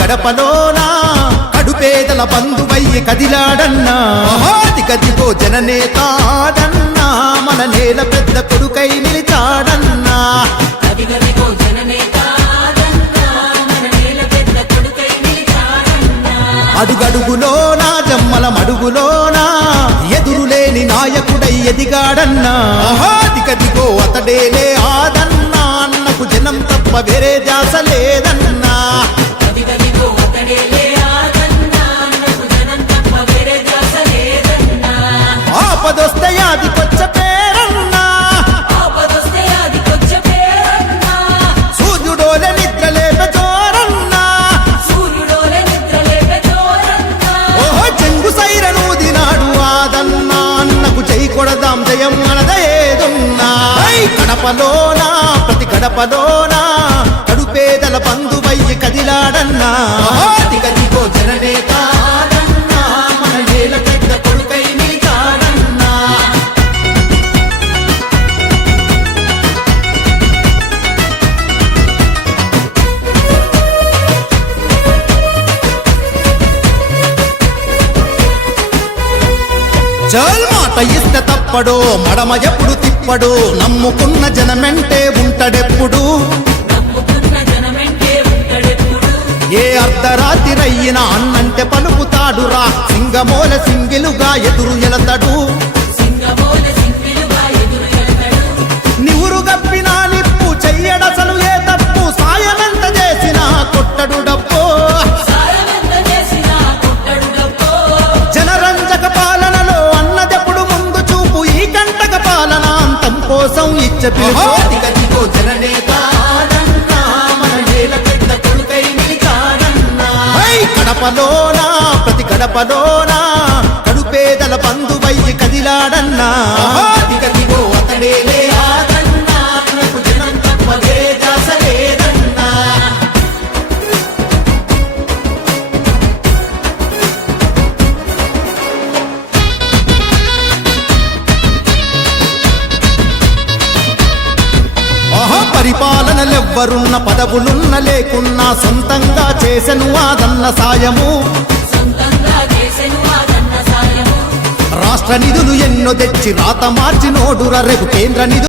గడపలోనా కడుపేదల బంధువయ్యి కదిలాడన్నా? కొడుకై నిలిచాడన్నా? అదిగదిగో జననేతాదన్నా, మన నేల పెద్ద కొడుకై నిలిచాడన్నా. అడుగడుగులోనా? జమ్మల మడుగులోనా? ఎదురులేని నాయకుడై ఎదిగాడన్నా? దిగదిగో అతడేలే ఆదన్నా అన్నకు జనం తప్ప వేరే ధ్యాస లేదన్నా? ఆపదొస్తే అది కొచ్చ పేరన్నా. సూర్యుడోలే చోరన్నా సూర్యుడోలే నిద్రలేపే జోరన్నా. ఓహో చెంగు సైరను దినాడు ఆదన్నా అన్నకు కొడదాం జయం ఐ కడపలోనా ప్రతి కడుపేదల కదిలాడన్నా. చల్ మాట ఇస్తే తప్పడు మడమ ఎప్పుడు తిప్పడు నమ్ముకున్న జనమెంటే ఉంటాడెప్పుడు. ఏ అర్ధరాత్రిరయ్యిన అన్నంటే పలుకుతాడురా సింగమోల సింగిలుగా ఎదురు ఎలతడు. నివురు గప్పిన పిలుపు జననేత కడపలోనా ప్రతి గడపలోనా కడుపేదల బంధువయ్యి కదిలాడన్నా. పరిపాలనలెవ్వరున్న పదవులున్న లేకున్నా సొంతంగా చేసెను ఆదన్న సాయము. సొంతంగా చేసెను ఆదన్న సాయము. రాష్ట్ర నిధులు ఎన్నో తెచ్చి రాత మార్చినోడుర రేపు కేంద్ర నిధులు